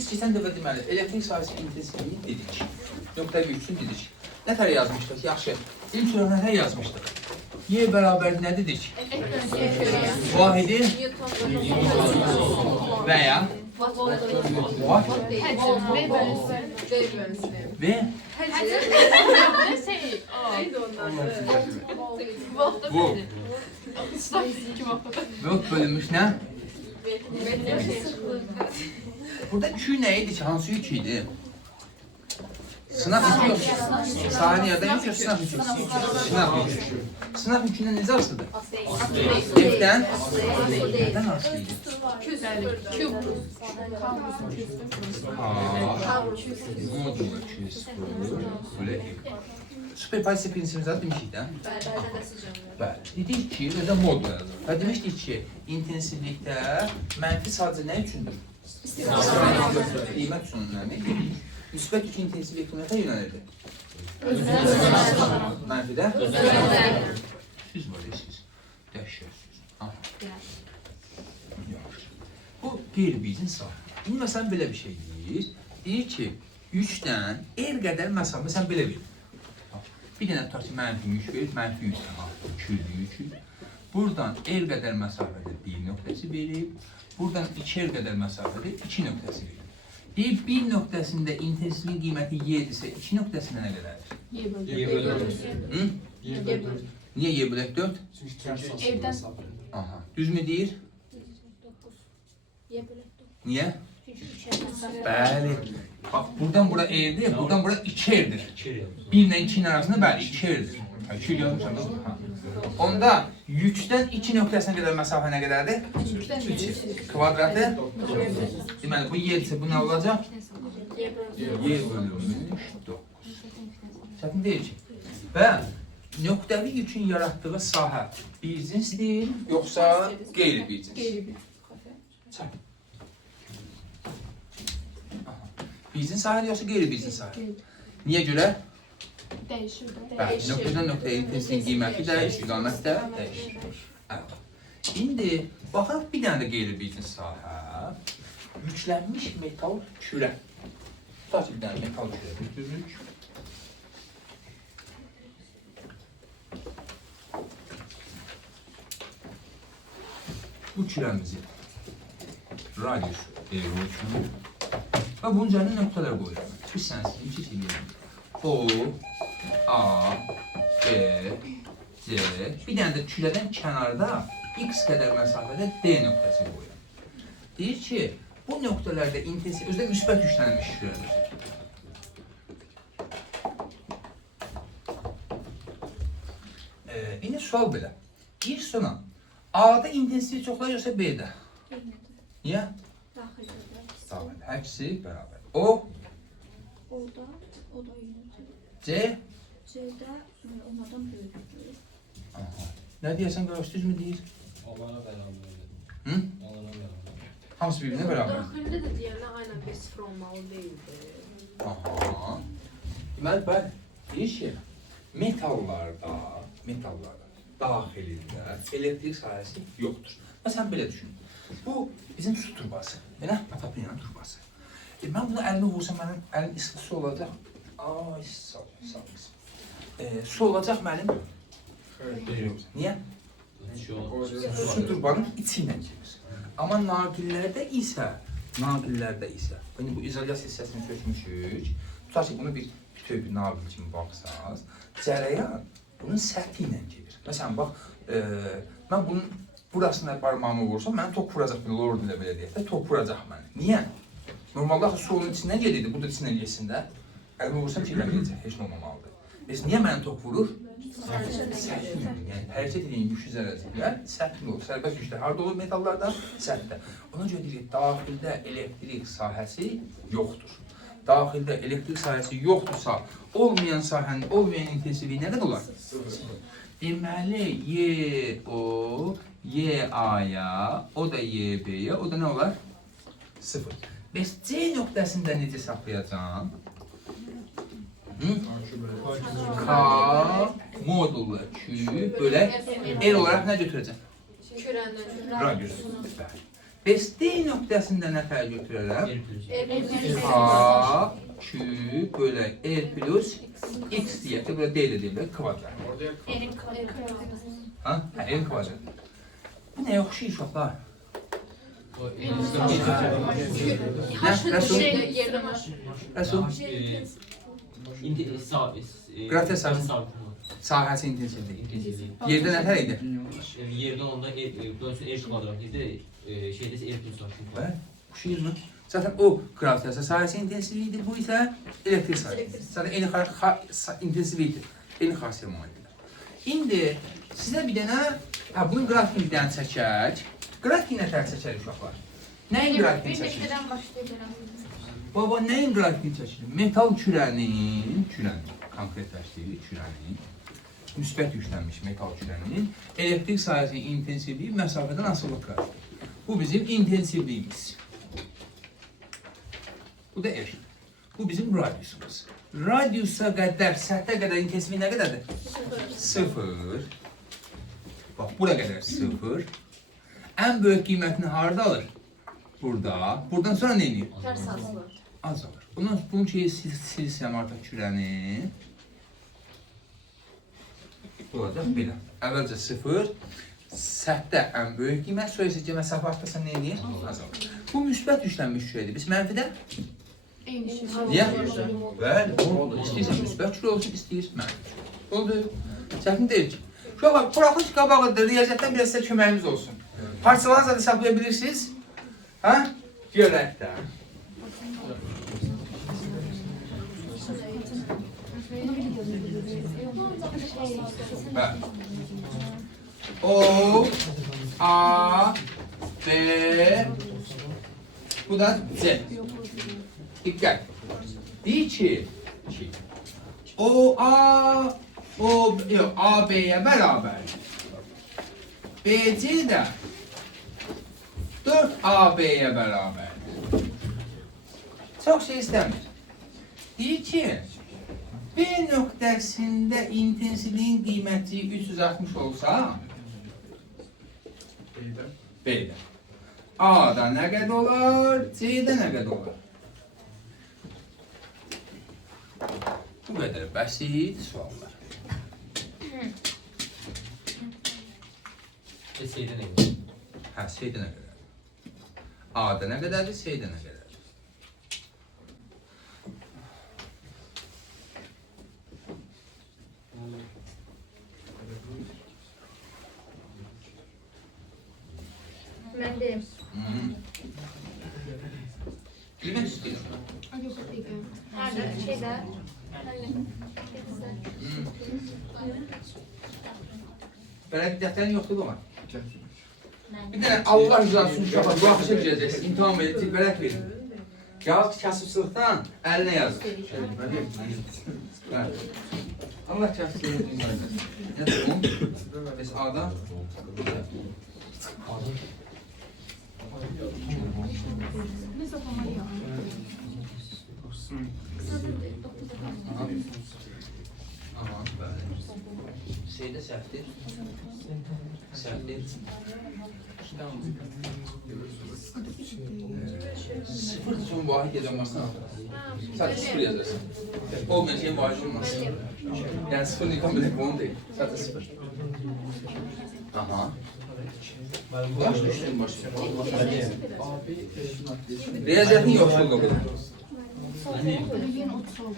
Biz keçən dəfə deməli, elektrik sahəsi intensivliyi dedik. Nöqtə bir üçün dedik. Nə tər yazmışdıq? Yaxşı. İlk olaraq nə tər yazmışdıq? Y bərabər nə dedik? Vahidi və ya və Vot bölünmüş nə? Burada 2 nə idi ki? Hansı 2 idi? Sınav yükü yox. Sahəni yerdən yük yox, sınav yükü. Sınav yükü. Sınav yükündən necə asılıdır? F-dən? Nədən asılı idi? Modula küs bölü Superpozisiya prinsipimizi demişik də? Bəli. Dedik ki, özə modula yazılır. Və demişdik ki, intensivlikdə mənfi sadəcə nə üçündür? Qiymət üçün önemli. Müsbət yük intensivlik nətə yönəlirdi? Mənfidə? Siz var ya siz. Dəhşətsiz. Yaxşı. Bu qeyri-bizin sahə. İndi məsələn belə bir şey deyir. Deyir ki, 3-dən R qədər məsafə, məsələn belə verir. Bir dənə tutaq ki, mənfi yük verir, mənfi yükdən 200 yükü. Buradan R qədər məsafədə 1 nöqtəsi verib. Buradan 2R qədər məsafədə 2 nöqtəsi verir. Deyib, 1 nöqtəsində intensivlik qiyməti Y-dirsə, 2 nöqtəsində nə qədərdir? Y bölü 4. Niyə Y bölü 4? Çünki evdən. Aha. Düzmü deyir? Niyə? Bəli. Bax, buradan bura E'dir, buradan bura 2R'dir. 1 ilə 2'nin arasında bəli, 2R'dir. 2 yazmışam. Onda yükdən 2 nöqtəsinə qədər məsafə nə qədərdir? 3 kvadratı. Deməli, bu Y-dirsə bu nə olacaq? Y bölünmüş 9. Çətin deyil ki. Və nöqtəvi yükün yaratdığı sahə bir cinsdir, yoxsa qeyri-bir cins? Çətin. Bir cins sahədir, yoxsa qeyri-bir cins sahə? Niyə görə? Dəyişir. Bəli, nöqtədən nöqtəyə intensivliyin qiyməti dəyişir, istiqamət də dəyişir. İndi, baxaq bir dənə də qeyri-bir cins sahə. Yüklənmiş metal kürə. Tutaq ki, bir dənə metal kürə götürürük. Bu kürəmizi radius ölçümü və bunun üzərində nöqtələr qoyuruq. Biz sənəsini çəkiliyik. O, A, B, C. Bir dənə də kürədən kənarda X qədər məsafədə D nöqtəsi qoyuruq. Deyir ki, bu nöqtələrdə intensiv, özdə müsbət yüklənmiş kürədir. İndi sual belə. Bir sonra A-da intensiv çoxlar yoxsa B-də? Niyə? Daxildə. Həqsi bərabər. O? O da yine. C? C'də onlardan böyükdür. Nə deyəsən, qarşı düz mü deyir? Onlara bərabər. Hı? Onlara bərabər. Hamısı birbirine bərabər. Daxildə də deyəndə aynen bir sıfır olmalı deyildi. Aha. Deməli, bəli, deyir ki, metallarda daxilində elektrik sahəsi yoxdur. Məsələn, belə düşün. Bu bizim su turbası, belə atapıyla turbası. Mən bunu əlimi vursam, mənim əlim ısısı olacaq. Ay, sağ ol. Su olacaq mənim? Niyə? Su turbanın içi ilə gedir. Amma naqillərdə isə, bu izolyasiya hissəsini sökmüşük. Tutaq ki, bunu bir bütöv bir naqil kimi baxsaq, cərəyan bunun səthi ilə gedir. Məsələn, bax, mən bunun burasına parmağımı vursam, mənə top vuracaq, lord ilə belə deyək də, top vuracaq mənə. Niyə? Normalda su onun içindən gedirdi, bu da içindən geçsin də. Əlimi vursam ki, gəlməyəcək, heç nə olmamalıdır. Niyə mənə top vurur? Səhvin, yəni hərəkət edən yükü zərəcəklər səhvin olur. Sərbəst yüklər harada olur metallarda? Səhvdə. Ona görə deyilir, daxildə elektrik sahəsi yoxdur. Daxildə elektrik sahəsi yoxdursa, olmayan sahənin, olmayan intensivliyi nə qədər olar? Deməli, Y-O, Y-A-ya, o da Y-B-ya, o da nə olar? 0. Bəs C nöqtəsində necə saxlayacağım? K modulu Q bölək L olaraq nə götürəcəm? Kürəndən. Radius. Bəs D nöqtəsində nə tərə götürərəm? A küp bölək R plus X deyək də, burada D də deyək də, kvadrat. Ha, R kvadrat. Bu nəyə oxşayır uşaqlar? Nə, Rəsul? Rəsul? Qrafiya sahəsi intensivliyi. Yerdə nə tərə idi? Yerdə onda bölünsün R kvadrat idi, şeydə R plus var. Oxşayır mı? Zaten o gravitasiya sahəsi intensivliyidir, bu isə elektrik sahəsi. Zaten eyni intensivliyidir, eyni xasiyyət malikdir. İndi sizə bir dənə, bunun grafikini bir dənə çəkək. Grafikini nə tər çəkək uşaqlar? Nəyin grafikini çəkək? Baba, nəyin grafikini çəkək? Metal kürənin, konkretləşdirik kürənin, müsbət yüklənmiş metal kürənin elektrik sahəsi intensivliyi məsafədən asılı qrafikdir. Bu bizim intensivliyimiz. Bu da R. Bu bizim radiusumuz. Radiusa qədər, səthə qədər intensivliyi nə qədərdir? 0. Bax, bura qədər 0. Ən böyük qiymətini harada alır? Burada. Buradan sonra nə edir? Azalır. Bunun şeyi silsəm artıq kürəni. Olacaq belə. Əvvəlcə 0. Səthdə ən böyük qiymət, sonra isə məsafə artırsa nə edir? Azalır. Bu müsbət yüklənmiş kürədir. Biz mənfidə? Niyə? Bəli, oldu. İstəyirsən müsbət kürə olsun, istəyirsən mənfi. Oldu. Çətin deyil ki. Uşaqlar, buraxılış qabağıdır, riyaziyyatdan biraz sizə köməyimiz olsun. Parçalarınızı da hesablaya bilirsiniz. Ha? Görək də. Bəli. O, A, B, bu da C. Dikkat. Deyir ki, O, A, B'ye beraber. BC de 4AB'ye beraber. Çok şey istemir. Deyir ki, B nöqtəsində intensivliyin qiyməti 360 olsa, B'də. A'da nə qədər olar, C'də nə qədər olar? Bu qədər bəsit suallar. Şeydə nə qədər? Hə, C'də nə qədər? A'da nə qədərdir, C'də nə qədərdir? Ben de. Bilmək istəyirəm. Nerede? Şeyde. Belə bir dəftərin yoxdur bu var. Bir dənə Allah rızası üçün uşaqlar, bu axşam gələcəksiniz, imtahan verəcək, bələk verin. Yağız kasıbçılıqdan əlinə yazır. Allah kasıbçılıqdan yazır. Nədir bu? Biz A'dan. Aman, bəli. Şeydə səhvdir. Səhvdir. Sıfır son vahid yazılmasına sadece sıfır yazarsın. Olmayan şeyin vahid olmaz. Yani sıfır yıkan bile konu değil. Sadece sıfır. Aha. Baş düştün başı. Riyaziyyatın yoksulluğu bu.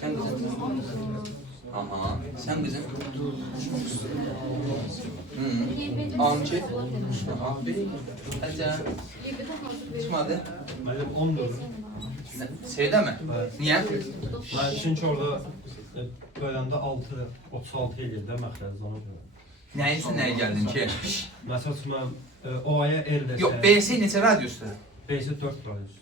Sen kızım. Aha. Sen kızım. Amca. Abi. Hacı. Çıkmadı. Mənim 14. Şeyde mi? Niye? Mən çünki orada böləndə 36 eləyir də məxrəz ona görə. Nəyin üçün nəyə gəldin ki? Məsəl üçün mən O-aya el desəm. Yok, BS neçə radiusdur? B-si 4 radius.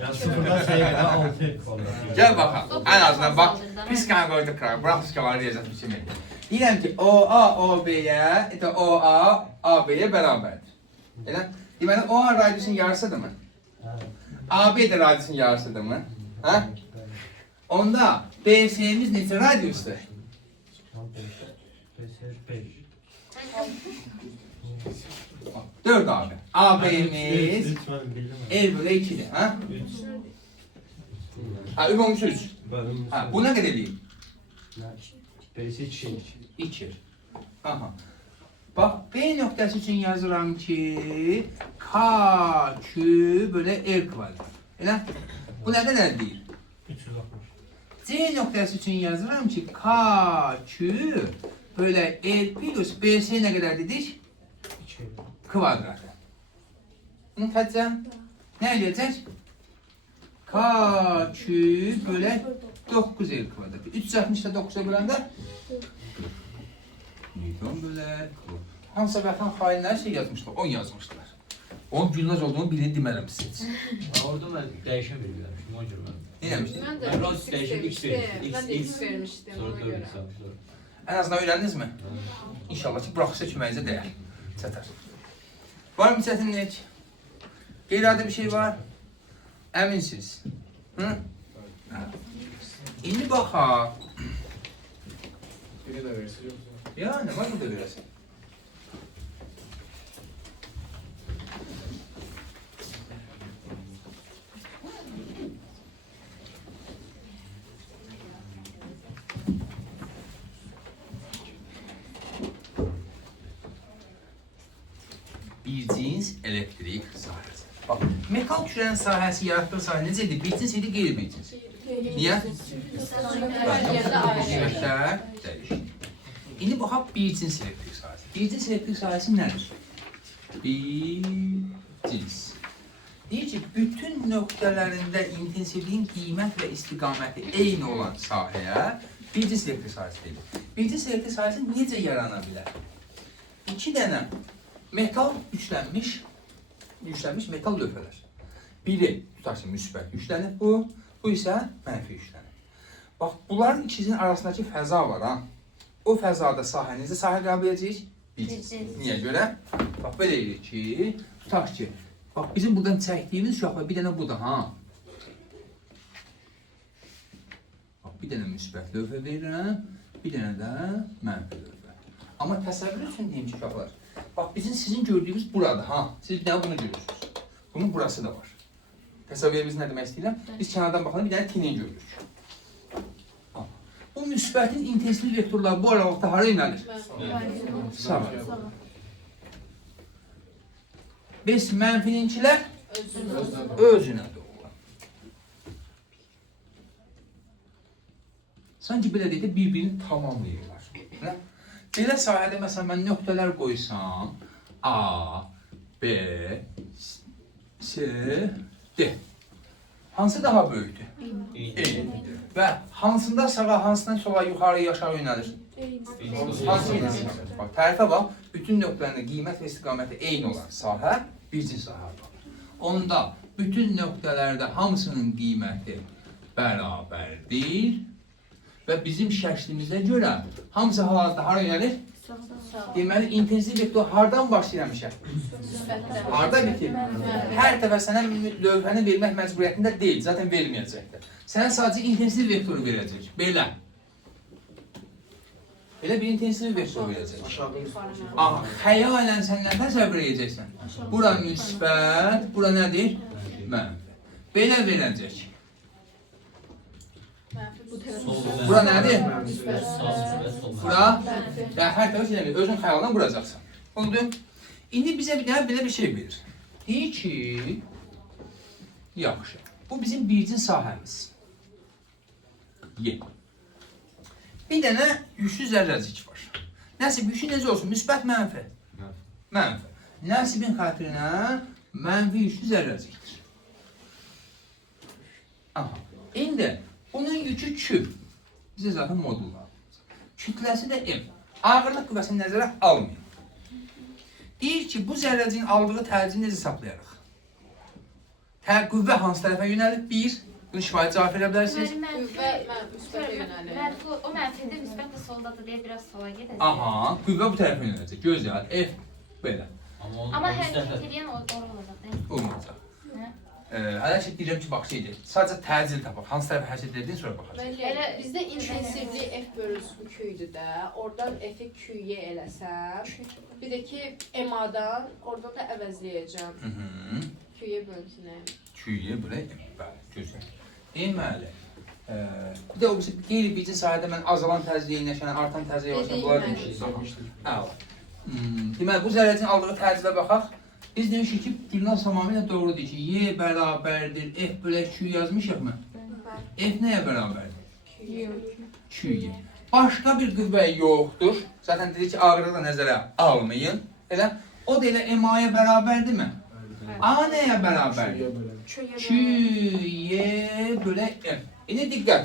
Yəni sıfırdan şeyə qədər 6 el kvadrat. Gel bakalım. En azından bak. Biz kan koyduk kral. Bırak fiskaları diyeceğiz bir şey mi? Diyelim ki OA OB'ye, OA AB'ye beraberdir. Öyle? Deməli OA radiusun yarısıdır mı? AB de radiusun yarısıdır mı? Ha? Onda BS'miz neçə radiusdur? B-si 5. 4 AB. AB'miz Üç, mən bildim. L bölü 2'dir. Ha? Üç. Ha, ümumisi 3. Benim Ha, bu ne kadar değil? Birisi 2. 2. Aha. Bak, B noktası için yazıram ki K Q bölü L kvadrat. Elə? Bu ne kadar değil? 360. C noktası için yazıram ki K Q bölü L plus BS ne kadar dedik? 2. Kvadrat. Bunu kaçacağım? Ne edeceğiz? K Q bölü 9 L kvadrat. 360 da 9'a bölende Newton bölü hansı vətən xainlər şey yazmışlar, 10 yazmışlar. 10 gülnaz olduğunu birini demərəm siz. Orada mən dəyişən bilmirəm. O cür mən. Ne demiştin? Mən də Ben Rhodes X dəyişib X demişdim. vermişdim. Mən də X vermişdim Sonra ona 4 görə. hesabı sonra. En azından öyrəndiniz mi? İnşallah ki, bıraksa köməyinizə dəyər. Çatar. Var mı çətinlik? Qeyri-adi bir şey var? Əminsiniz. Hı? Ha. İndi baxaq. Biri de verirse yoksa. Yani var mı da verəsən? Bir cins elektrik sahəsi. Bax, metal kürənin sahəsi, yaratdığı sahə necədir? Bir cins idi, qeyri bir cins. Niyə? Hər yerdə ayrı. Qiymətlər dəyişir. İndi baxaq bir cins elektrik sahəsi. Bir cins elektrik sahəsi nədir? Bir cins. Deyir ki, bütün nöqtələrində intensivliyin qiymət və istiqaməti eyni olan sahəyə bir cins elektrik sahəsi deyilir. Bir cins elektrik sahəsi necə yarana bilər? 2 dənə metal yüklənmiş metal lövhələr. Biri tutaq ki, müsbət yüklənib bu isə mənfi yüklənib. Bax, bunların ikisinin arasındakı fəza var, ha? O fəzada sahənizdə sahə qəbul edəcəyik? Bir cins. Niyə görə? Bax, belə edirik ki, tutaq ki, bax, bizim buradan çəkdiyimiz uşaqlar bir dənə bu da, ha? Bax, bir dənə müsbət lövhə verirəm, bir dənə də mənfi lövhə. Amma təsəvvür üçün deyim ki, uşaqlar, bax, sizin gördüyünüz burada, ha? Siz bir dənə bunu görürsünüz. Bunun burası da var. Təsəvvür biz nə demək istəyirəm? Biz kənardan baxalım, bir dənə tinin görürük. Bu müsbətin intensivlik vektorları bu aralıqda hara yönəlir? Sağa. Biz mənfininkilər özünə doğru. Sanki belə deyək də bir-birini tamamlayırlar. Nə? Belə sahədə məsələn mən nöqtələr qoysam A, B, C, D. Hansı daha böyükdür? E. Və hansında sağa, hansından sola, yuxarı, aşağı yönəlir? Hansı yönəlir? Bax, tərifə bax, bütün nöqtələrində qiymət və istiqaməti eyni olan sahə bir cins sahədir. Onda bütün nöqtələrdə hamısının qiyməti bərabərdir və bizim şəklimizə görə hamısı hal-hazırda hara yönəlir? Deməli, intensiv vektor hardan başlayırmışam? Harda bitir? Hər dəfə sənə lövhəni vermək məcburiyyətində deyil, zaten verməyəcəkdir. Sənə sadəcə intensiv vektoru verəcək. Belə. Belə bir intensiv vektor verəcək. Aha, xəyalən sən nə təsəvvür edəcəksən? Bura müsbət, bura nədir? Mənfi. Belə verəcək. Bura nədir? Bura, yəni hər tərəf eləmir, özün xəyalından quracaqsan. Oldu? İndi bizə bir dənə belə bir şey verir. Deyir ki, yaxşı, bu bizim bircin sahəmiz. Y. Bir dənə yüksüz zərrəcik var. Nəsib yükü necə olsun? Müsbət, mənfi? Mənfi. Nəsibin xatirinə mənfi yüksüz zərrəcikdir. Aha. İndi bunun yükü Q. Bizə zaten modul var. Kütləsi də M. Ağırlıq qüvvəsini nəzərə almayın. Deyir ki, bu zərrəciyin aldığı tərcihi necə hesablayarıq? Qüvvə hansı tərəfə yönəlib? 1. Bunu şifahi cavab verə bilərsiniz. Qüvvə müsbətə yönəlir. O mənfidə müsbət də soldadır deyə biraz sola gedəcək. Aha, qüvvə bu tərəfə yönələcək. Gözləl, F belə. Amma hərəkət edən o doğru olacaq. Olmayacaq. Hərəkət deyirəm ki, bax şeydir. Sadəcə təcil tapaq. Hansı tərəfə hərəkət edildiyini sonra baxacağıq. Elə bizdə intensivli F bölünsün Q-dür də. Oradan F-i Q-yə eləsəm, bir də ki MA-dan oradan da əvəzləyəcəm. Q-yə bölünsün. Q-yə bölək. Bəli, gözəl. Deməli, bir də o qeyri-bici sahədə mən azalan təcrüyə yeniləşən, artan təcrüyə yavaşan bunlar demişdik. Əla. Deməli, bu zərrəcin aldığı təcrüyə baxaq. Biz demişik ki, Gülnaz tamamilə doğru deyir ki, Y bərabərdir, F bölək Q yazmışıq mı? F nəyə bərabərdir? Q-yə. Başqa bir qüvvə yoxdur. Zaten dedik ki, ağırlığı da nəzərə almayın. Elə, o da elə MA-ya bərabərdirmi? A nəyə bərabərdir? Q-yə bölək F. İndi diqqət.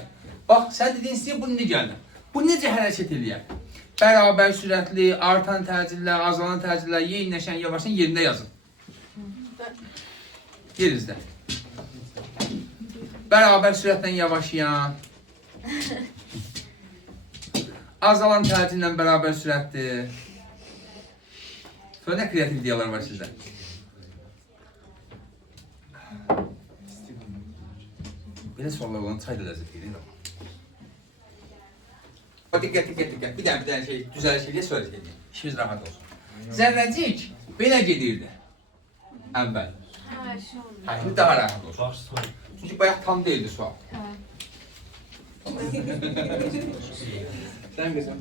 Bax, sən dediyin istəyir, bu necə gəlir? Bu necə hərəkət eləyər? Bərabər sürətli, artan təcillər, azalan təcillər, yeniləşən, yavaşan yerində yazın. Yerinizdə. Bərabər sürətlə yavaşayan, azalan təcillə bərabər sürətdir. Sonra nə kreativ ideyalar var sizdə? Belə suallar olan çay da ləzzət edir. Diqqət. Bir dənə şey, düzəliş eləyə, sonra şey eləyək. İşimiz rahat olsun. Zərrəcik belə gedirdi. Əvvəl. Şimdi daha rahat olsun. Çünki bayaq tam deyildi sual. Sən qızım.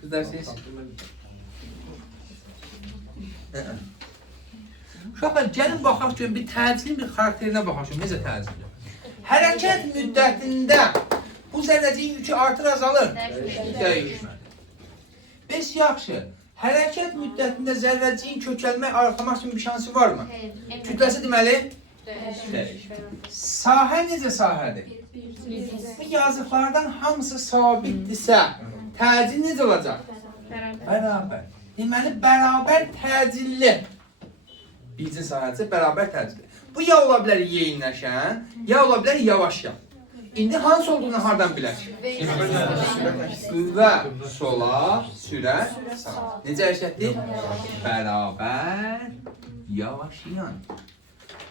Qızlar siz? Uşaqlar, gəlin baxaq ki, bir təcilin bir xarakterinə baxaq ki, necə təcildir? Hərəkət müddətində bu zərrəciyin yükü artır, azalır. Dəyişmədi. Bəs yaxşı, hərəkət müddətində zərrəciyin kökəlmək, arıqlamaq kimi bir şansı varmı? Kütləsi deməli? Dəyişmədi. Sahə necə sahədir? Bu yazıqlardan hamısı sabitdirsə, təcil necə olacaq? Bərabər. Deməli, bərabər təcilli. Bicin sahəsi bərabər təcilli. Bu ya ola bilər yeyinləşən, ya ola bilər yavaşyan. İndi hansı olduğunu hardan bilək? Qüvvə sola, sürət sağa. Necə hərəkətdir? Bərabər yavaşayan.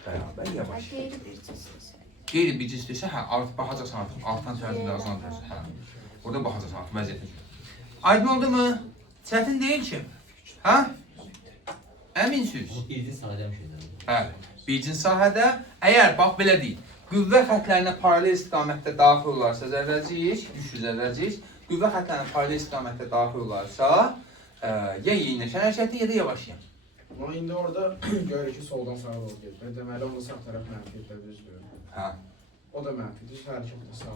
Bərabər yavaşayan. Qeyri-bici istəyirsə, hə, baxacaqsan artıq, artan tərəfində azalan tərəfində, hə. Orada baxacaqsan artıq vəziyyətə. Aydın oldu mu? Çətin deyil ki. Hə? Əminsiniz? Bicin sahədə bir şeydir. Bəli. Bicin sahədə, əgər, bax belə deyil, qüvvə xətlərinə paralel istiqamətdə daxil olarsa zərrəcik, güclü zərrəcik, qüvvə xətlərinə paralel istiqamətdə daxil olarsa, ya yeniləşən hərəkəti, ya da yavaşayan. Ama indi orada görür ki soldan sağa doğru gedir. Deməli onda sağ tərəf mənfidir, düzdür. Hə. O da mənfidir, hərəkət də sağa.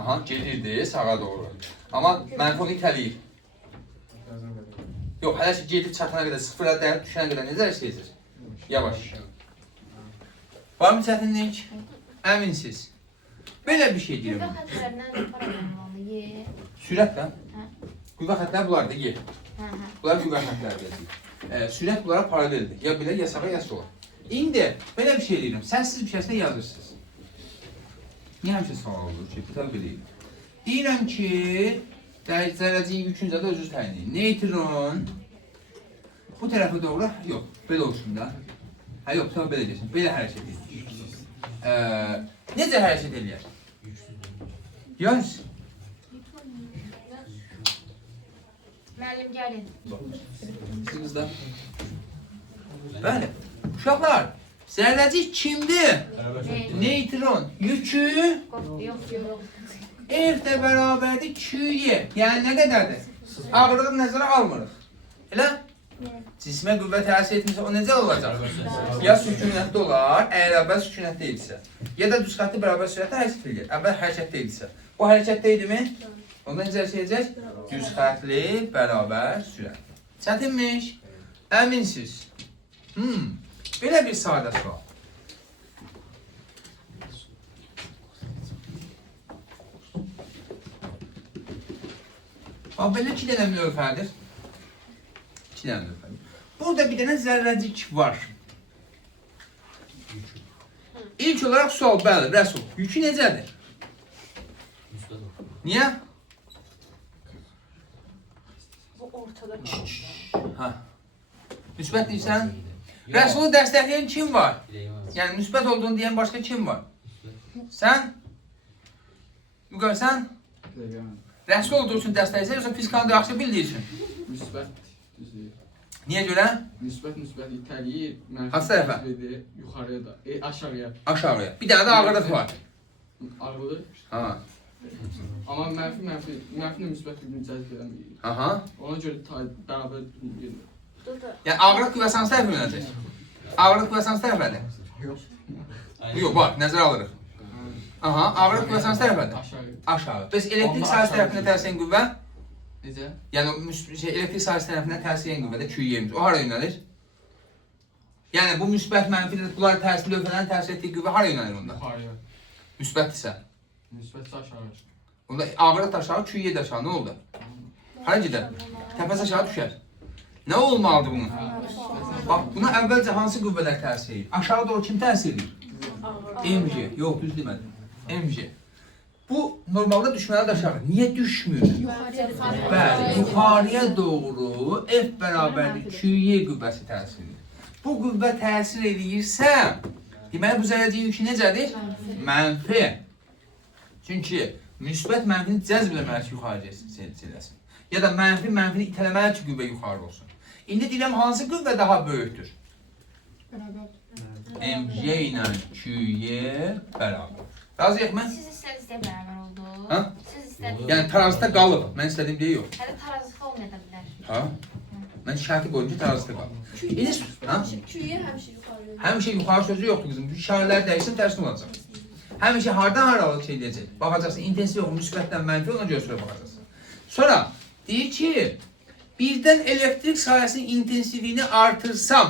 Aha, gedirdi sağa doğru. Amma mənfi onu itələyir. Bəzən belə. Yox, hələ ki gedib çatana qədər, sıfıra dəyib düşənə qədər necə hərəkət edir? Yavaş. Var mı çətinlik? Əminsiz. Belə bir şey deyirəm. Qüvvə xətlərindən paralel Y. Sürətlə. Hə. Qüvvə xətləri bunlardır, Y. Hə. Bunlar qüvvə xətləridir. Sürət bunlara paraleldir. Ya belə, ya sağa, ya sola. İndi belə bir şey deyirəm. Sənsiz bir şeysə yazırsınız. Niyə həmişə sual olur ki? Tabii deyil. Deyirəm ki, zərrəciyin yüküncə də özünüz təyin edin. Neytron bu tərəfə doğru, yox, belə olsun da. Hə, yox, sonra belə desin. Belə hərəkət edir. Necə hərəkət edir? Yaz. Müəllim gəlin. Siz da. Bəli. Uşaqlar, zərrəcik kimdir? Neytron. Yükü Yox. F də bərabərdir Q-yə. Yəni nə qədərdir? Ağırlığı nəzərə almırıq. Elə? Cismə qüvvə təsir etmirsə, o necə olacaq? Ya sükunətli olar, əgər əvvəl sükunətli idisə. Ya da düz xətti bərabər sürətlə hərəkət edir. Əvvəl hərəkətdə idisə. Bu hərəkətdə idimi? Onda necə hərəkət? Düz xəttli bərabər sürət. Çətinmiş? Əminsiz? Belə bir sadə sual. Belə 2 dənə lövhədir. 2 dənə lövhədir. Burada bir dənə zərrəcik var. İlk olaraq sual, bəli, Rəsul. Yükü necədir? Niyə? Bu ortada qalır. Hə. Müsbət deyirsən? Rəsulu dəstəkləyən kim var? Biləyim var. Yəni müsbət olduğunu deyən başqa kim var? Sən? Müqar, sən? Rəsul olduğu üçün dəstəkləyirsən, yoxsa fizikanı yaxşı bildiyi üçün? Müsbət düzdür. Niyə görə? Müsbət itəliyir. Hansı tərəfə? Yuxarıya da, aşağıya. Aşağıya. Bir dənə də ağırlıq var. Ağırlıq. Ha. Amma mənfi müsbət birbirini cəzb edəmir. Aha. Ona görə bərabər gedir. Yəni ağırlıq qüvvəsi hansı tərəfə yönələcək? Ağırlıq qüvvəsi hansı tərəfədir? Yox, bax, nəzərə alırıq. Aha, ağırlıq qüvvəsi hansı tərəfədir? Aşağı. Aşağı. Bəs elektrik sahəsi tərəfindən təsir edən qüvvə? Necə? Yəni elektrik sahəsi tərəfindən təsir edən qüvvədə küyyəyimiz. O hara yönəlir? Yəni bu müsbət, mənfi, bunlar təsir lövhələrin təsir etdiyi qüvvə hara yönəlir onda? Yuxarıya. Müsbətdirsə. Müsbət aşağı. Onda ağırlıq da aşağı, küyyə də aşağı. Nə oldu? Hara gedər? Təpəsi aşağı düşər. Nə olmalıdır bunun? Bax, buna əvvəlcə hansı qüvvələr təsir edir? Aşağı doğru kim təsir edir? MG. Yox, düz demədim. MG. Bu normalda düşməli də aşağı. Niyə düşmür? Bəli, yuxarıya doğru F bərabərlik QY qüvvəsi təsir edir. Bu qüvvə təsir edirsə, deməli bu zərrəciyin yükü necədir? Mənfi. Çünki müsbət mənfini cəzb eləməli ki, yuxarı eləsin. Ya da mənfini itələməli ki, qüvvə yuxarı olsun. İndi deyirəm, hansı qüvvə daha böyükdür? MG ilə QY bərabər. Razıyıq mən? Siz istədikdə bərabər oldu. Ha? Siz istədikdə. Yəni tarazda qalıb. Mən istədiyim deyə yox. Hələ tarazlıqda olmaya da bilər. Ha? Mən şərti qoyum ki, tarazda qalıb. İndi ha? Küyə həmişə yuxarı. Həmişə yuxarı sözü yoxdur qızım. İşarələr dəyişsin, tərsinə olacaq. Həmişə hardan haralı şey deyəcək? Baxacaqsın, intensiv yox, müsbətdən mənfi, ona görə sonra baxacaqsın. Sonra deyir ki, birdən elektrik sahəsinin intensivliyini artırsam,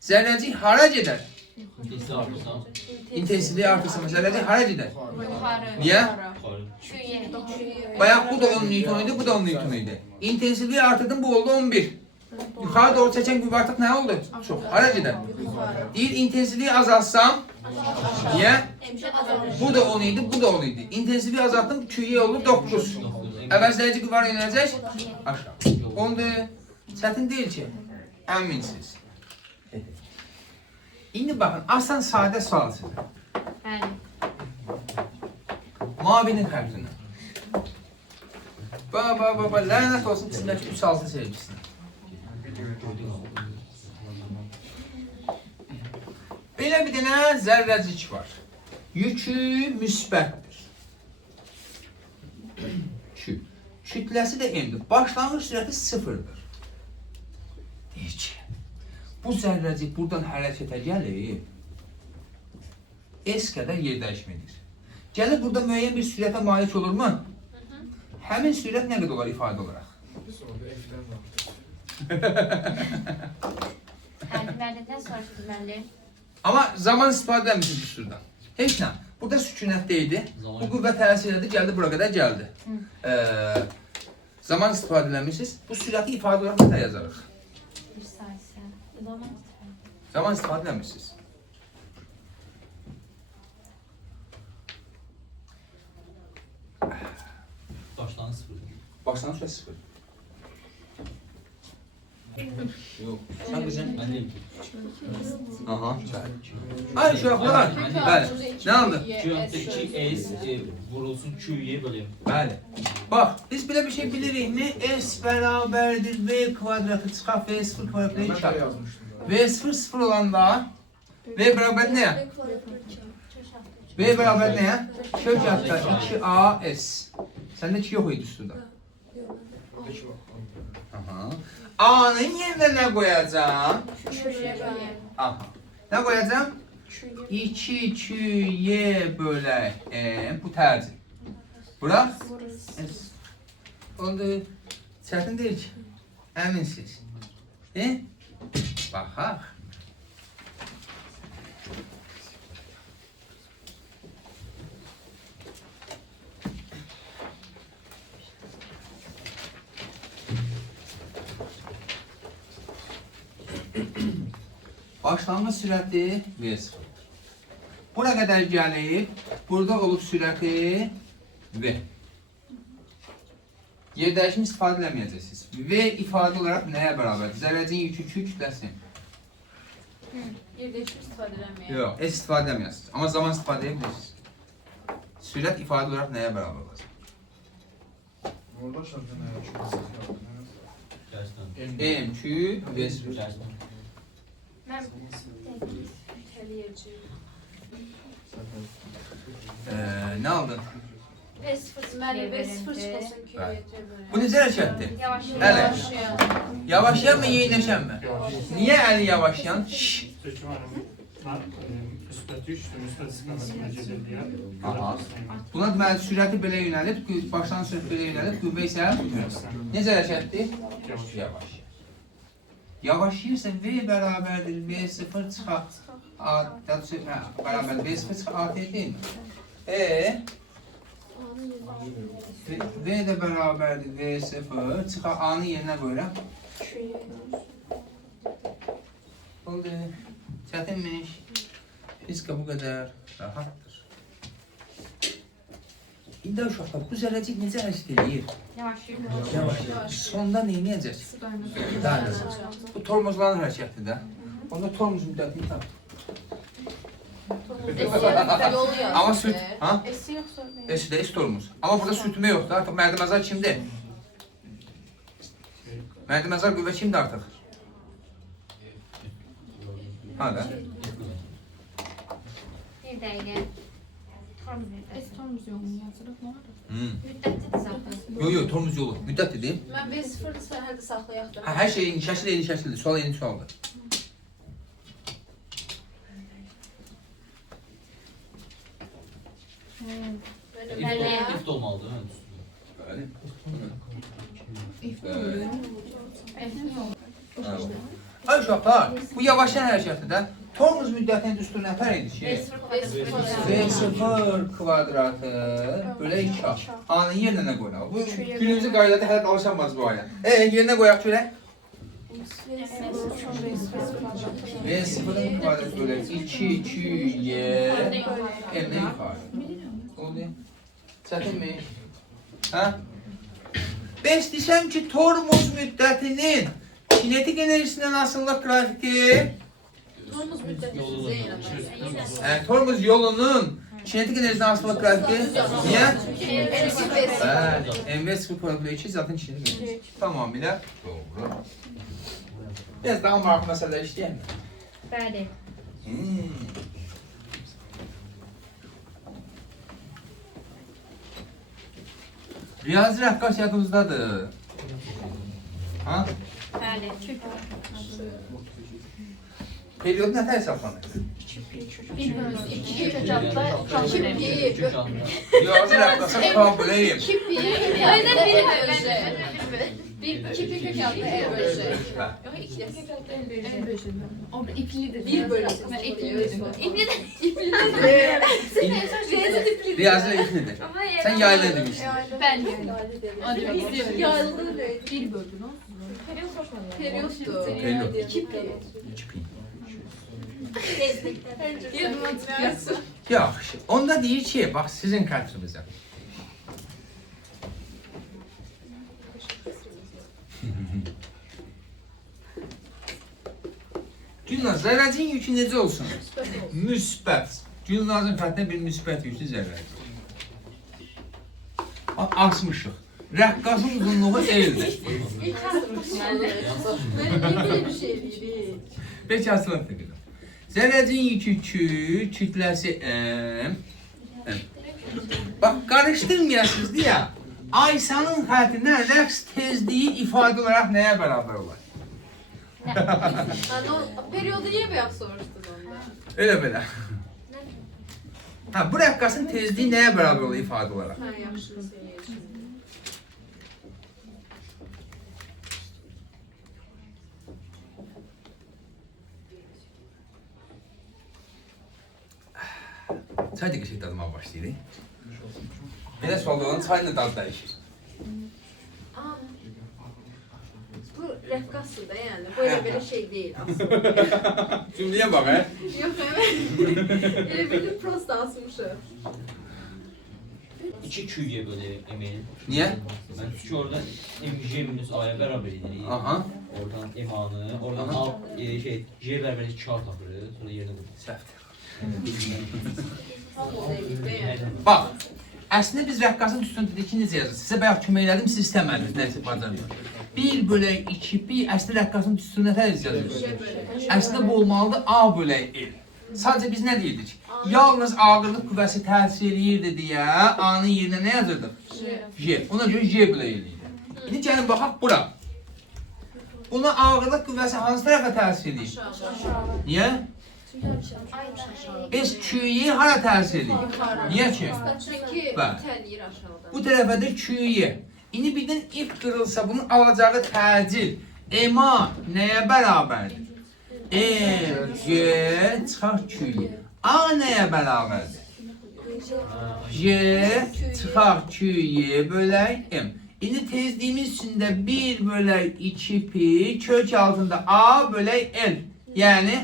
zərrəcik hara gedər? İntensivliyi artırsan. İntensivliyi artırsam, zərrəcik hara gedər? Yuxarı. Niyə? Yuxarı. Küyə. Bayaq bu da 10 Newton idi, bu da 10 Newton idi. İntensivliyi artırdım, bu oldu 11. Yuxarı doğru çəkən qüvvə artıq nə oldu? Çox. Hara gedər? Deyir, intensivliyi azaltsam, niyə? Bu da 10 idi, bu da 10 idi. İntensivliyi azaltdım, QY olur 9. Əvəzləyici qüvvə yönələcək? Aşağı. Ondur. Çətin deyil ki, əminsiz. İndi baxın, asan sadə sual sizə. Bəli. Mavinin xərcini. Baba, lənət olsun içindəki 3-6 sevgisinə. Belə bir dənə zərrəcik var. Yükü müsbətdir. Kütləsi də M-dir. Başlanğıc sürəti 0-dır. Deyir ki, bu zərrəcik buradan hərəkətə gəlir, S qədər yer dəyişmədir. Gəlir burada müəyyən bir sürətə malik olurmu? Həmin sürət nə qədər olar ifadə olaraq? Müəllimdən soruşdu müəllim. Amma zaman istifadə edilmişdir düsturdan. Heç nə. Burada sükunətdə idi. Bu qüvvə təsir edir, gəldi bura qədər gəldi. Zaman istifadə edilmişsiniz. Bu sürəti ifadə olaraq nə yazarıq? Bir saniyə. Zaman istifadə edilmişsiniz. Başlanğıc sıfır. Başlanğıc sürəti 0. Yox. Sən qızım. Mən deyim. Aha. Ay uşaqlar. Bəli. Nə oldu? 2.2S vurulsun QY bölüm. Bəli. Bax, biz belə bir şey bilirikmi? S bərabərdir V kvadratı çıxar V0 kvadratı çıxar. V0 0 olanda V bərabər nəyə? V bərabər nəyə? Kök hətta 2AS. Səndə 2 yox idi üstündə. Aha. A'nın yerinə nə qoyacağım? Aha. Nə qoyacağım? 2QY bölək M. Bu tərcih. Bura? S. Oldu. Çətin deyil ki. Əminsiz. Baxaq. Başlanğıc sürəti V0. Bura qədər gəlib, burada olub sürəti V. Yer dəyişimi istifadə eləməyəcəksiniz. V ifadə olaraq nəyə bərabərdir? Zərrəciyin yükü kütləsi. Yerləşmə istifadə eləməyə. Yox, S istifadə edəməyəsiniz. Amma zaman istifadə edə bilirsiniz. Sürət ifadə olaraq nəyə bərabər olacaq? Orada şartda nə yaşıyorsun? Dərsdən. M, Q, V0. Dərsdən. Mən Təliyəcəyim. Nə aldın? V0 deməli V0 çıxasın Bəli. Q-yə təbəyə. Bu necə hərəkətdir? yavaş Hələ. Yaşayan. Yavaşlayan mı, yeyinləşən mi? Niyə əli yavaşlayan? Şşş. Aha. Buna deməli sürəti belə yönəlib, başdan sürət belə yönəlib, qüvvə isə necə hərəkətdir? Yavaş. Yavaşlayırsa V bərabərdir V0 çıxar A bərabərdir V0 çıxar AT deyil mi? V də bərabərdir V0 çıxar A-nı yerinə qoyuram. Oldu. Çətinmiş. Fizika bu qədər rahatdır. İndi uşaqlar, bu zərrəcik necə hərəkət edir? yavaş yürü. Yavaş. Sonda neynəyəcək? Dayanacaq. Bu tormozların hərəkətidir də. Onda tormoz müddətini tap. Yolu yazdı. Amma süt, ha? Esi yoxsa nə? Eşidə, es tormoz. Amma burada sürtmə yoxdur. Artıq mərdiməzar kimdir? Mərdiməzar qüvvə kimdir artıq? Ha da. Bir dəqiqə. Tormuz müddət. Estomuz yolunu yazırıq, nə var? Müddətlidir zaten. Yox, tormoz yolu. Müddət dedi. Mən V0 sərhədə saxlayaq da. Ha, hər şey eyni şəkildir. Sual eyni sualdır. Bəli. İft olmalıdır. Bəli. Bəli. Ay uşaqlar, bu yavaşlayan hərəkətdir də. Tormoz müddətinin düsturu nə tər idi ki? V0 kvadratı bölə 2A. A-nı yerinə nə qoyaq? Bu günümüzü qaydada hələ alışanmaz bu aya. Yerinə qoyaq görək. V0 kvadratı bölə 2Y M-dən yuxarı. Oldu. Çətinmi? Hə? Bəs desəm ki, tormoz müddətinin kinetik enerjisindən asıllıq qrafiki Tormuz müddəti sizə eləməli. tormoz yolunun kinetik enerjisindən asıllıq qrafiki niyə? MV0 kvadratı 2 zaten kinetik enerjisi. Tamamilə doğru. Biraz daha maraqlı məsələlər işləyək mi? Bəli. Riyazi rəqqas yadınızdadır. Ha? Bəli. Period nə tər hesablanır? 1 bölü 2 kök altda Riyazi rəqqasa kabuləyim. 2 pi. Aynen biri Bir 2 pi kök altı el böləcək. Yox, 2 kök altda el böləcək. Orada iplidir. 1 böləcək. Mən ipli dedim. İbni də. Riyazi rəqqasıdır. Sən yaylı demişsin. Ben Yayıldı ne? 1 böldüm. Periyotdu. Period. 2 pi. 2 pi. Tezlikdə. Yaxşı. Onda deyir ki, bax sizin xətrinizə. Gülnaz, zərrəcin yükü necə olsun? Müsbət. Gülnazın xətrinə bir müsbət yüklü zərrəcik. Asmışıq. Rəqqasın uzunluğu L-dir. Böyle bir şey değil. Peki asılıq da zərrəcin yükü Q, kütləsi M. Bax, qarışdırmayasınız deyə, Aysanın xətrinə rəqs tezliyi ifadə olaraq nəyə bərabər olar? Periyodu niye beyaz soruştun onda? Elə belə. Ha, bu rəqqasın tezliyi nəyə bərabər olur ifadə olaraq? Ha, yaxşı seni için. Çay da qəşəng dadmağa başlayırıq. Belə sualda olan çayla dad dəyişir. Bu rəqqasdır da yani. Böyle şey değil aslında. Cümləyə bax, hə? Yok evet. Elə bildim prosta asmışım. 2 Q'ye bölü emeğin. Niye? Ben çünkü orada J minus A'ya beraber edilir. Aha. Oradan emanı, oradan Aha. alt J beraber 2 tapırı, sonra yerine koyuyor. Səhvdir. Tam o dəqiqdə yəni. Bax, əslində biz rəqqasın üstünü dedik ki, necə yazır? Sizə bayaq kömək elədim, siz istəmədiniz, nəsə bacarmıyor. 1 bölək 2, bir əslində rəqqasın üstünü nə tərz yazıyoruz? Əslində bu olmalıdır A bölək L. Sadəcə biz nə deyirdik? Yalnız ağırlıq qüvvəsi təsir eləyirdi deyə A-nın yerinə nə yazırdıq? J. Ona görə J bölək L idi. İndi gəlin baxaq bura. Buna ağırlıq qüvvəsi hansı tərəfə təsir eləyir? Niyə? Biz Q'yi hara təsir eləyir? Niyə ki? Çünki Bəli. itələyir aşağıdan. Bu tərəfə də Q'yi. İndi birdən if qırılsa bunun alacağı təcil EMA nəyə bərabərdir? G çıxar Q'yi. A nəyə bərabərdir? G çıxar Q'yi bölək M. İndi tezliyimiz içində 1 bölək 2 pi kök altında A bölək L. Yəni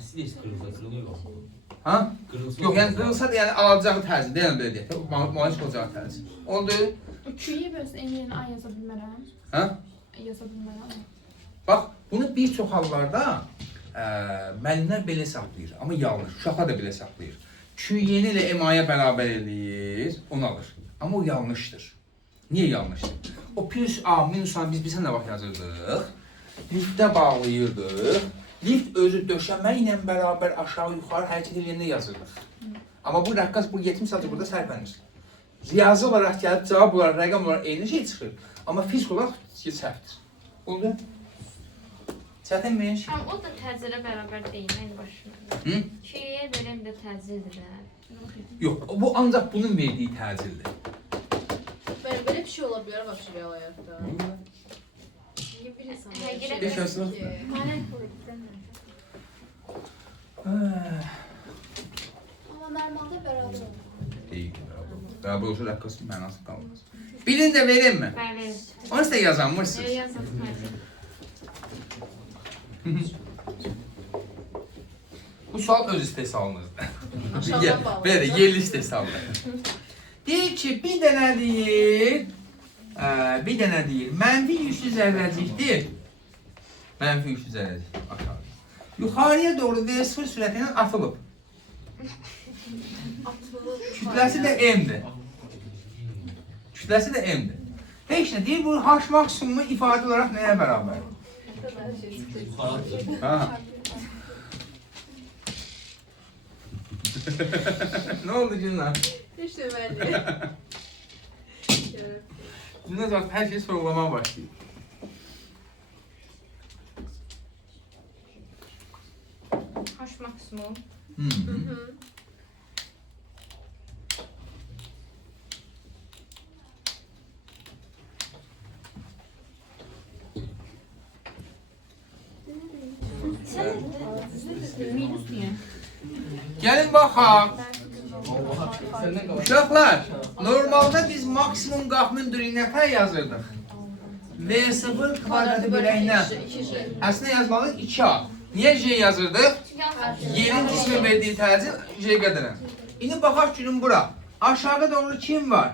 Siz kırılsa kırılıyor mu? ha? Kırılsa Yox, yəni qırılsa da yəni alacağı təzir, deyən belə deyək. Müalicə olacağı təzir. Oldu? Q'yi bölsün en yerine A yaza bilmərəm. Hə? Yaza bilmərəm. Bax, bunu bir çox hallarda müəllimlər belə hesablayır, amma yanlış. Uşaqlar da belə hesablayır. Q-yeni ilə MA-ya bərabər eləyir, onu alır. Amma o yanlışdır. Niyə yanlışdır? O plus A, minus A biz nə vaxt yazırdıq? Liftdə bağlayırdıq. Lift özü döşəmə ilə bərabər aşağı-yuxarı hərəkət edəndə yazırdıq. Amma bu rəqqas bu 70 sadəcə burada səhvlənir. Riyazi olaraq gəlib cavab olaraq, rəqəm olaraq eyni şey çıxır. Amma fizik olaraq səhvdir. Oldu? Çətinmiş. Amma o da təcrübə bərabər deyil, en başında. Hı? Q'yə böləm də təcrübədir də. Yox, bu ancaq bunun verdiyi təcildir. Belə bir şey ola bilər vəbşi real həyatda. Niyə bir insan belə bir Beş şey yaşlı. ki? Ama normalde beraber olur. Deyil, bərabər olsa rəqqasın mənası qalmaz. Birini də vereyim mi? Bəli. Onu sizə yazanmırsınız. Yazılır. Bu sual öz istehsalınızdır. Aşağıdan bağlı. Belə də yerli istehsaldır. Deyir ki, bir dənə deyir, mənfi yüklü zərrəcikdir. Mənfi yüklü zərrəcik, aşağı. Yuxarıya doğru V0 sürəti ilə atılıb. Kütləsi də M-dir. Kütləsi də M-dir. Heç nə deyir, bu H maksimumu ifadə olaraq nəyə bərabər? Yukarı. Ha. Ne oldu Cüneyt? Heç də mənli. Cüneyt bak her şeyi sorgulamaya başlıyor. H maksimum. Hı. Minus niye? Gelin bakalım. Səndən qalır. Uşaqlar, normalde biz maksimum qalxımın dürüynətə yazırdıq. V0 kvadratı böləyinə. 2J. Əslində yazmalıyıq 2A. Niyə J yazırdıq? Yerin cismin verdiği təcil J qədərə. İndi baxaq günün bura. Aşağıda doğru kim var?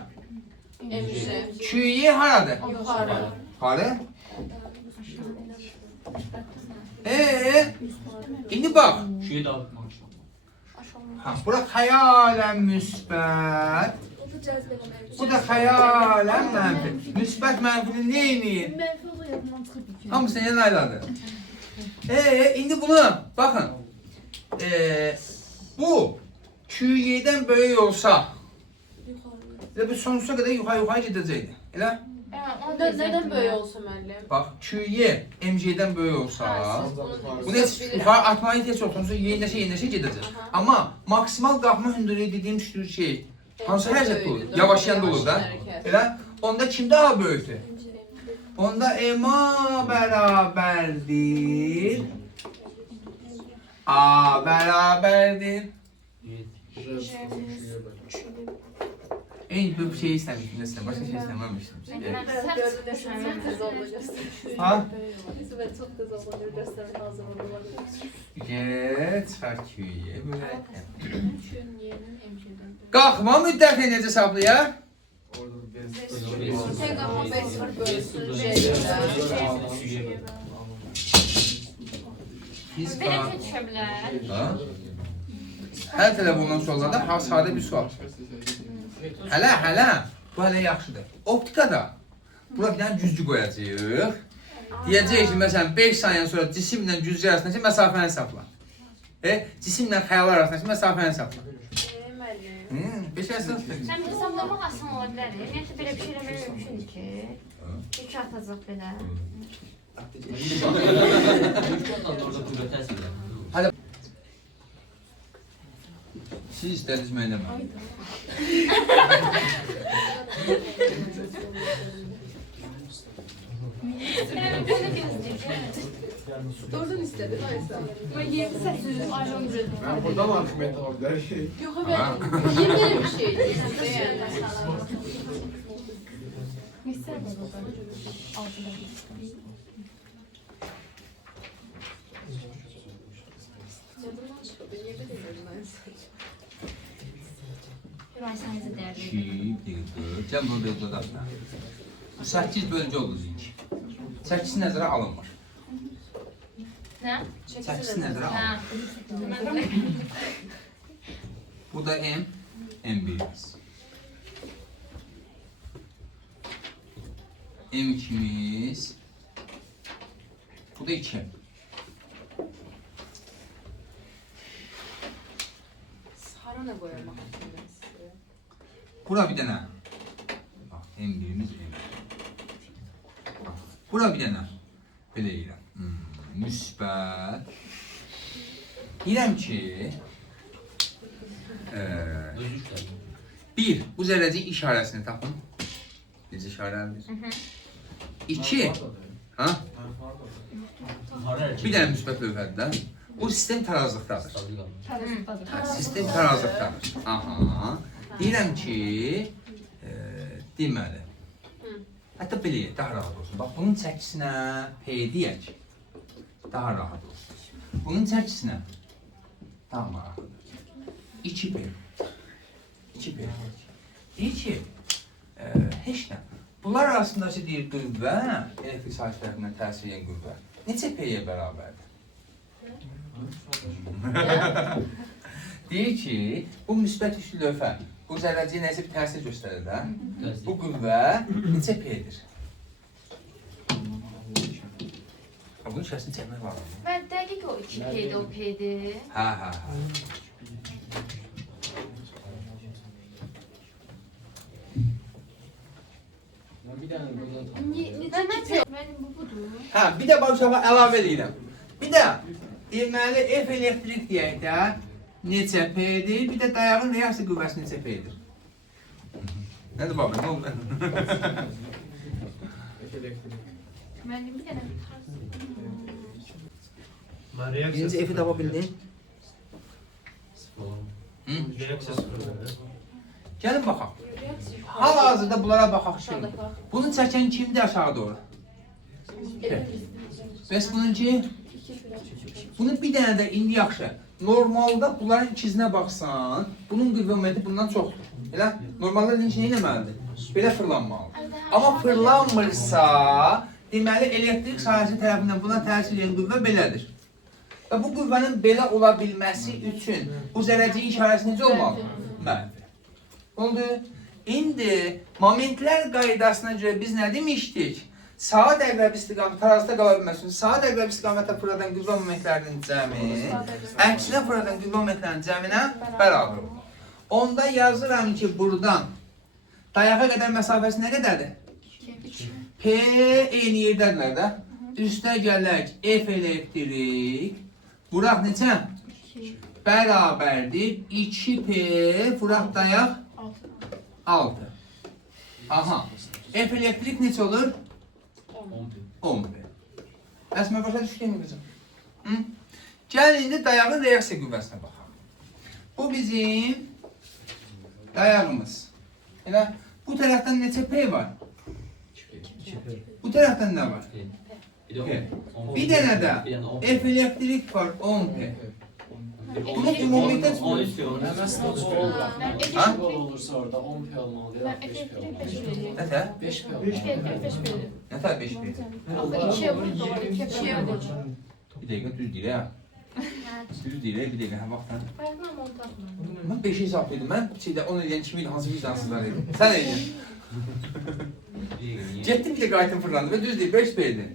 MJ. Q'yi haradır? Yuxarı. Hara? İndi bax. Şuraya da atmak için. Ha, bura xəyalən müsbət. Bu da xəyalən mənfi. Müsbət mənfini neyini? Menfi o da yadından çıxıb iki. Hamısını yenə ayladı. İndi bunu baxın. Bu Q-dən böyük olsa və bu sonsuza qədər yuxarı gedəcəkdi. Elə? Nədən böyük olsa müəllim? Bax, Q-y MJ-dən böyük olsa, bunu heç bilirəm. yuxarı atmaya ehtiyac yoxdur. Onsuz yeniləşə gedəcək. Aha. Amma maksimal qalxma hündürlüyü dediyim şey hansı Ən hərəkət olur? böyüdür, Yavaşlayan da olur da. hərəkət. Elə? Onda kim daha böyükdür? Onda EMA bərabərdir. A bərabərdir. Ey, bu şeyi istəmişdim də sizdən, başqa şey istəməmişdim. Mən Biraz sərt gördüyünüz çıxmışam. kimi tez oldu göstərir. Ha? Sibel çok tez oldu göstərir hazır olmalı. Get, çıxar küyə, böyle. Üçün yerin emşirdən. Qalxma müddəti necə hesablayar? Orada bir Biz Belə keçə bilər. Ha? Hər telefondan sonra da sadə bir sual. Hələ, bu hələ yaxşıdır. Optikada bura bir dənə güzgü qoyacağıq. Deyəcək ki, məsələn, 5 saniyə sonra cisimlə güzgü arasındakı məsafəni hesabla. Cisimlə xəyal arasındakı məsafəni hesabla. Müəllim. 5 əsasdır. Sən hesablamaq asan ola bilər. Ümumiyyətlə belə bir şey eləmək mümkündür ki, iki atacaq belə. Orada qüvvət təsir edir. Siz istədiniz mənə demə. Belə gözləyəcək. Doğrudan istedin oysa. Mən 28 ayran ücreti. Ben buradan argument alabilirim. Yox, Ha? ben Yeni bir şey sizde yani. misal var orada. Altıda bir. Yadımdan çıkıldı. Niye bilmiyorum ben. Mən sənizə dəyərli. 2, 1, 4, cəm bunu bir dodaqla. 8 bölgə olur zinc. 8 nəzərə alınmır. Nə? 8 nəzərə Hə. alınmır. Bu da M, M1'imiz. M2'miz. Bu da 2. Sara ne boyamak istiyorum size? Bura bir dənə. Bax, M1'imiz M. Bura bir dənə. Belə deyirəm. Müsbət. Deyirəm ki, Özü işlədir. 1. Bu zərrəcik işarəsini tapın. Necə işarəlidir? 2. Ha? Bir dənə müsbət lövhədir də. Bu sistem tarazlıqdadır. Stabil qalır. Tarafsızdadır. Sistem tarazlıqdadır. Aha. Deyirəm ki, deməli. Hətta belə, daha rahat olsun. Bax, bunun çəkisinə P deyək. Daha rahat olsun. Bunun çəkisinə daha maraqlıdır. 2P. 2P. Deyir ki, heç nə. Bunlar arasındakı deyir qüvvə, elektrik sahiblərindən təsir edən qüvvə. Neçə P-yə bərabərdir? Deyir ki, bu müsbət üçlü lövhə, bu zərrəciyə nəsə bir təsir göstərir də. Bu qüvvə neçə P-dir? Bunun içərisini çəkmək lazımdır. Mən dəqiq o 2 P'dir, o P'dir. Hə. Bir tane buradan Mənim bu budur. Hə, bir də bax uşağa əlavə edirəm. Bir də deməli F elektrik deyək də neçə P-dir, bir də dayağın reaksiya qüvvəsi neçə P-dir. Nədir baba, nə oldu? Mənim bir dənə Mən reaksiya Birinci F-i tapa bildin? reaksiya sıfırdır. Gəlin baxaq. Hal-hazırda bunlara baxaq şimdi. Bunu çəkən kimdir aşağı doğru? Bəs bununki? Bunun bir dənə də indi yaxşı. Normalda bunların ikizinə baxsan, bunun qüvvə momenti bundan çoxdur. Elə? Normalda linç nə etməlidir? Belə fırlanmalıdır. Amma fırlanmırsa, deməli elektrik sahəsi tərəfindən buna təsir edən qüvvə belədir. Və bu qüvvənin belə ola bilməsi üçün bu zərrəciyin işarəsi necə olmalı? Mənfi. Oldu. İndi momentlər qaydasına görə biz nə demişdik? Saat əqrəb istiqamət tarazda qala bilməsin. Saat əqrəb istiqamətə fırladan qüvvə momentlərinin cəmi əksinə fırladan qüvvə momentlərinin cəminə bərabər olur. Onda yazıram ki, buradan dayağa qədər məsafəsi nə qədərdir? P eyni yerdədirlər də. Üstə gələk F elektrik. Vuraq neçə? Bərabərdir 2P vuraq dayaq 6. Aha. F elektrik neçə olur? 10P. Əsmə başa düşdün mü qızım? Gəlin indi dayağın reaksiya qüvvəsinə baxaq. Bu bizim dayağımız. Elə bu tərəfdən neçə P var? Bu tərəfdən nə var? Bir de P. 10. Bir dənə də Bir tane 10. F elektrik var 10 P. Bunu ümumiyyətlə 13 diyor. Ha? olursa orada 10 P olmalı ya da 5 P olmalı. Nətər? 5 P Nətər 5 P? İkiye vurdu, ikiye vurdu. Bir dəqiqə düz deyir ha. Düz deyir, bir dəqiqə hə vaxtdan. Bayaqdan montajla. Mən 5 hesablıydım. Mən şeydə 10 eləyən kimi hansı vicdansızlar idim. Sən eləyən. Getdim bir də qayıtım fırlandı və düz deyir 5 P-dir.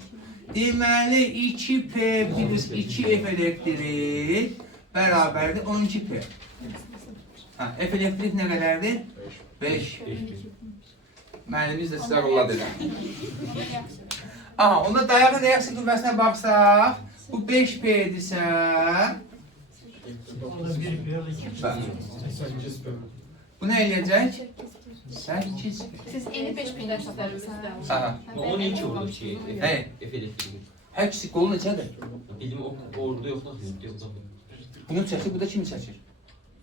Deməli 2P plus 2F elektrik bərabərdir 12P. Ha, F elektrik nə qədərdir? 5. Müəllimiz də sizə rolla dedi. Aha, onda dayağın reaksiya qüvvəsinə baxsaq, bu 5P-dirsə, Orada 1 P ya da 2 P. 8 P. bu nə eləyəcək? 8. Siz eni 5000 yaşadınız. Aha. 12 oldu şey. Hey. F elektriği. Hər ikisi qolu neçədir? Bildim orada yok lan. Yok. Bunu çəkir, bu da kimi çəkir?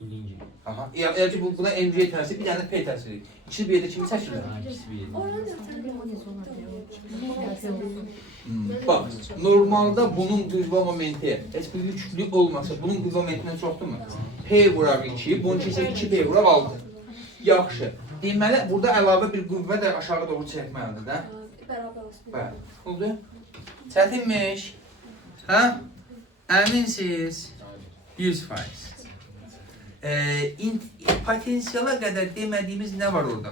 Birinci. Aha. Yəni ki, buna MG təsir, bir dənə P təsir. İkisi bir yerdə kimi çəkirlər? İkisi bir yerinde. Bax, normalda bunun qüvvə momenti heç bir yüklü olmasa, bunun qüvvə momentindən çoxdurmu? P vuraq 2, bunun isə 2P vuraq 6. Yaxşı. Deməli, burada əlavə bir qüvvə də aşağı doğru çəkməlidir də. Bəli. Oldu? Çətinmiş. Hə? Əminsiz? 100%. Potensiala qədər demədiyimiz nə var orada?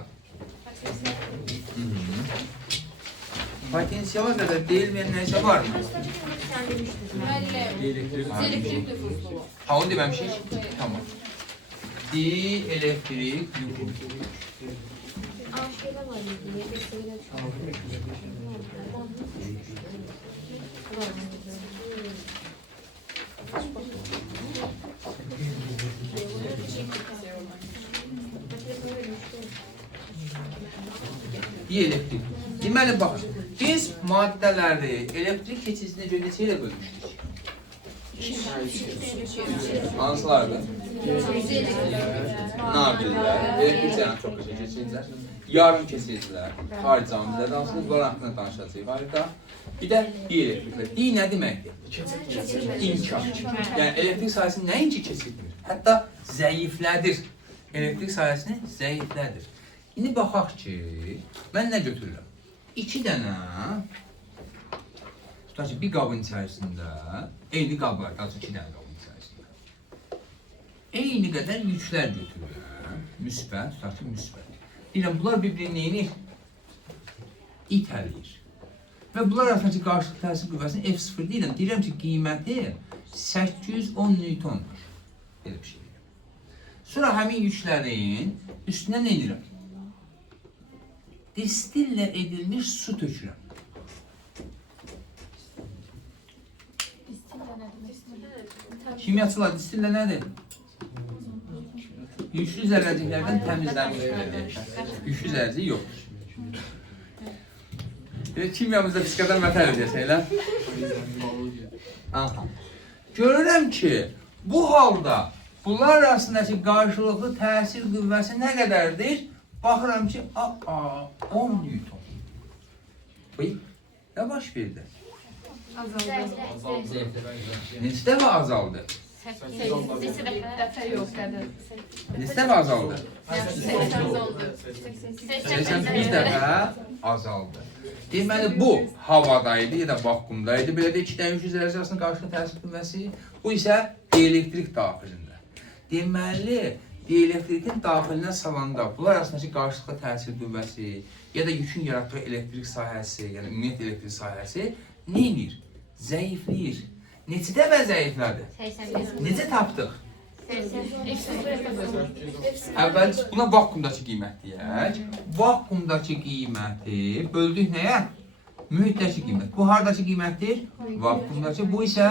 Potensiala qədər deyilməyən nəsə var mı? Sen demiştin. Elektrik nüfuzlu. Ha, onu deməmişik? Tamam. Elektrik nüfuz. Şeyler var diye gösterilen Elektrik. Deməli, bax, biz maddələri elektrik keçisinə görə neçə ilə bölmüşdük? Hansılardır? Nabillər, elektrik cərəyanı çox qəşəng keçircilər, yarım keçircilər, xaric amillər, hansılar bunlar haqqında danışacağıq. Harika. Bir də elektriklər. Nə deməkdir? İnkar. Yəni, elektrik sahəsini nəinki keçirdir? Hətta zəiflədir. Elektrik sahəsini zəiflədir. İndi baxaq ki, mən nə götürürəm? 2 dənə, tutaq ki, bir qabın içərisində, eyni qab var, qalsın 2 dənə qabın içərisində. Eyni qədər yüklər götürürəm, müsbət, tutaq ki, müsbət. Deyirəm, bunlar bir-birini itələyir. Və bunlar arasındakı qarşılıq təsir qüvvəsini F0 deyirəm ki, qiyməti 810 Newtondur. Belə bir şey deyirəm. Sonra həmin yüklərin üstünə nə edirəm? Distillə edilmiş su tökürəm. Kimyaçılar distillə nədir? Yüklü zərrəciklərdən təmizlənmiş. Yüklü zərrəcik yoxdur. Kimyamızda fizikadan vətər edəcəksən, elə? Aha. Görürəm ki, bu halda bunlar arasındakı qarşılıqlı təsir qüvvəsi nə qədərdir? Baxıram ki, 10 Newton. Buyur, nə baş verdi? Neçə dəfə azaldı? Dəfə yox, qədər. Neçə dəfə azaldı? 80 oldu. 81 dəfə azaldı. Deməli, bu havadaydı ya da vakuumdaydı. Belə də 2 dənə yüklü zərrəcik arasında qarşılıqlı təsir qüvvəsi. Bu isə dielektrik daxilində. Deməli, dielektrikin daxilinə salanda bunlar arasındakı qarşılıqlı təsir qüvvəsi ya da yükün yaratdığı elektrik sahəsi, yəni ümumiyyət elektrik sahəsi nə edir? Zəifləyir. Neçə dəfə zəiflədi? 81. Necə tapdıq? 80. Əvvəl buna vakuumdakı qiymət deyək. Vakuumdakı qiyməti böldük nəyə? Mühitdəki qiymət. Bu hardakı qiymətdir? Vakuumdakı. Bu isə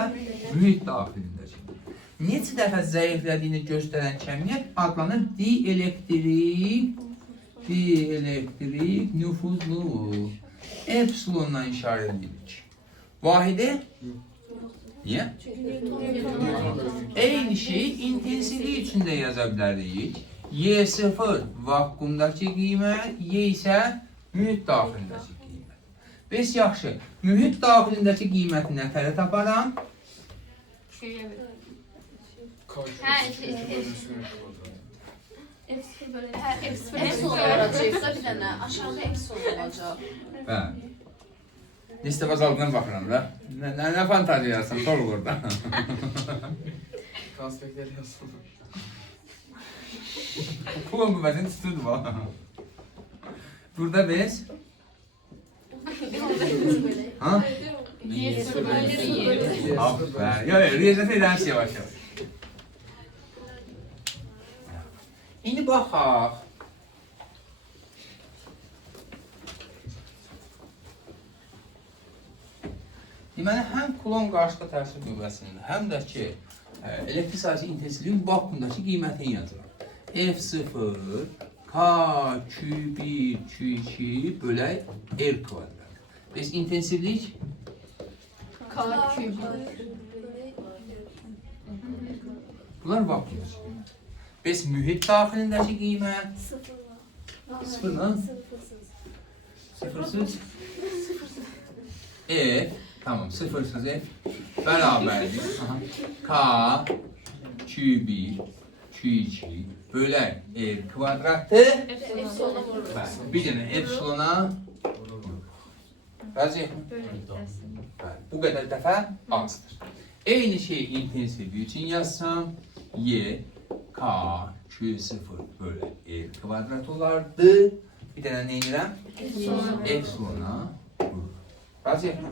mühit daxilindəki. Neçə dəfə zəiflədiyini göstərən kəmiyyət adlanır dielektrik nüfuzlu. Epsilonla işarə edirik. Vahidi? Niyə? Eyni şey intensivlik üçün də yaza bilərik. Y0 vakuumdakı qiymət, Y isə mühit daxilindəki qiymət. Bəs yaxşı, mühit daxilindəki qiyməti nətərə taparam? Küyə böl. Hə, Eksi olacaqsa bir dənə aşağıda eksi olacaq. Bəli. Listə bazalından baxıram da. Nə fantaziyasın, sorğu orada. Konspektləri yazsın. Pulun qüvvətini tuturdu bax. Burada biz. Ha? Aferin. Yox, riyaziyyat edəniz yavaş-yavaş. İndi baxaq. Deməli, həm Coulomb qarşıtı təsir qüvvəsinin, həm də ki, elektrik sahəsi intensivliyin vakuumdakı qiymətini yazılır. F0 K Q1 Q2 bölək R kvadrat. Bəs intensivlik bunlar vakuumdakı qiymət. Bəs mühit daxilindəki qiymət sıfırla sıfırsız tamam sıfırsız bərabərdir K Q1 Q2 bölək R kvadratı bir dənə epsilona vəziyyətmi? Bu qədər dəfə azdır. Eyni şey intensivliyi üçün yazsam Y K Q0 bölək R kvadrat olardı. Bir dənə nə edirəm? Epsilona vurur. Vəziyyətmi?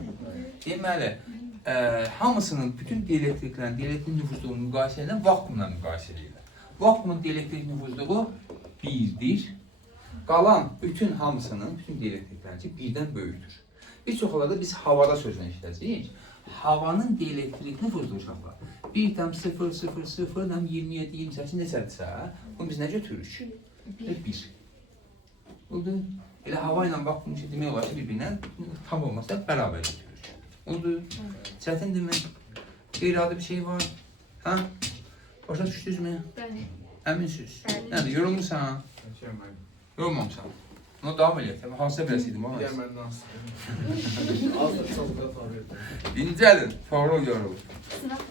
Deməli, hamısının bütün dielektriklərin dielektrik nüfuzluğu müqayisə edən vakuumla müqayisə edirlər. Vakuumun dielektrik nüfuzluğu 1-dir. Qalan bütün hamısının, bütün dielektriklərin birdən böyükdür. Bir çox hallarda biz havada sözlə işləyəcəyik. Havanın dielektrik nüfuzluğu uşaqlar 1,000,27,28 neçədirsə, bunu biz nə götürürük? 1. Oldu. Elə hava ilə vakuum ki, demək olar ki, bir-birinə tam olmasa bərabər götürürük. Oldu. Çətindirmi? Qeyri-adi bir şey var. Ha? Başa düşdünüzmü? Bəli. Əminsiniz. Nədir, yorulmuşsan? Yorulmamışsan. Bunu davam eləyək. Hansısa biləsiydim ama. Digər məndən asılır. Az da çalıqda tabi etdim. Dincəlin, sonra yorulur. Sınaq